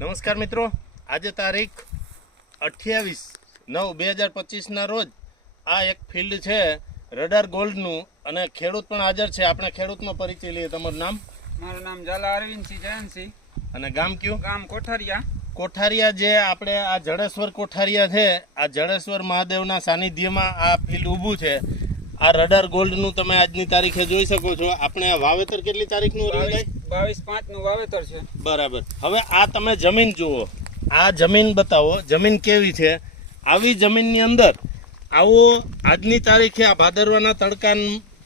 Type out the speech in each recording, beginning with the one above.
નમસ્કાર મિત્રો, આજે તારીખ 28/9/2025ના રોજ આ એક ફિલ્ડ છે રડાર ગોલ્ડનું અને ખેડૂત પણ હાજર છે. આપણે ખેડૂતનો પરિચય લઈએ. તમારું નામ? મારું નામ ઝાલા અરવિંદસિંહ જયંતસિંહ. અને ગામ કયું? ગામ કોઠારિયા. કોઠારિયા. જે આપણે આ જડેશ્વર કોઠારિયા છે, આ જડેશ્વર મહાદેવના સાનિધ્યમાં આ ફિલ્ડ ઊભું છે. આ રડાર ગોલ્ડનું તમે આજની તારીખે જોઈ શકો છો. આપણે આ વાવેતર કેટલી તારીખનું? 22/5 વાવેતર છે. બરાબર. હવે આ તમે જમીન જુઓ, આ જમીન બતાવો, જમીન કેવી છે. આવી જમીનની અંદર આવો આજની તારીખે આ ભાદરવાના તડકા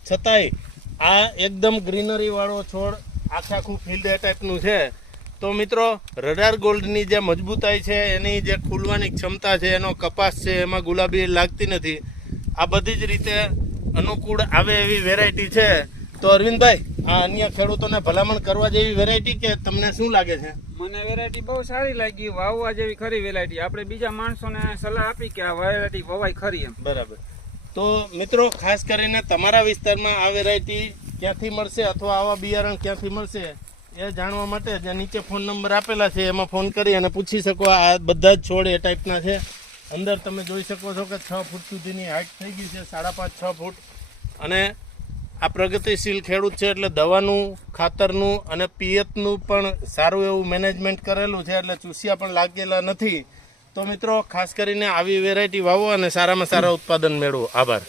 છતાંય આ એકદમ ગ્રીનરી વાળો છોડ આખું ફિલ્ડ એ ટાઈપનું છે. તો મિત્રો, રડાર ગોલ્ડની જે મજબૂતાઈ છે, એની જે ખુલવાની ક્ષમતા છે, એનો કપાસ છે, એમાં ગુલાબી લાગતી નથી. આ બધી જ રીતે અનુકૂળ આવે એવી વેરાયટી છે. તો અરવિંદભાઈ, આ અન્ય ખેડૂતોને ભલામણ કરવા જેવી વેરાયટી કે તમને શું લાગે છે? મને વેરાયટી બહુ સારી લાગી, વાવવા જેવી ખરી વેરાયટી. આપણે બીજા માણસોને સલાહ આપી કે આ વેરાયટી વવાય ખરી એમ. બરાબર. તો મિત્રો, ખાસ કરીને તમારા વિસ્તારમાં આ વેરાયટી ક્યાંથી મળશે અથવા આવા બિયારણ ક્યાંથી મળશે એ જાણવા માટે જે નીચે ફોન નંબર આપેલા છે એમાં ફોન કરી અને પૂછી શકો. આ બધા જ છોડ એ ટાઈપના છે. અંદર તમે જોઈ શકો છો કે 6 ફૂટ સુધીની હાઈટ થઈ ગઈ છે, 5.5-6 ફૂટ. અને આ પ્રગતિશીલ ખેડૂત છે એટલે દવાનું, ખાતરનું અને પિયતનું પણ સારું એવું મેનેજમેન્ટ કરેલું છે, એટલે ચૂસિયા પણ લાગેલા નથી. તો મિત્રો, ખાસ કરીને આવી વેરાયટી વાવો અને સારામાં સારા ઉત્પાદન મેળવો. આભાર.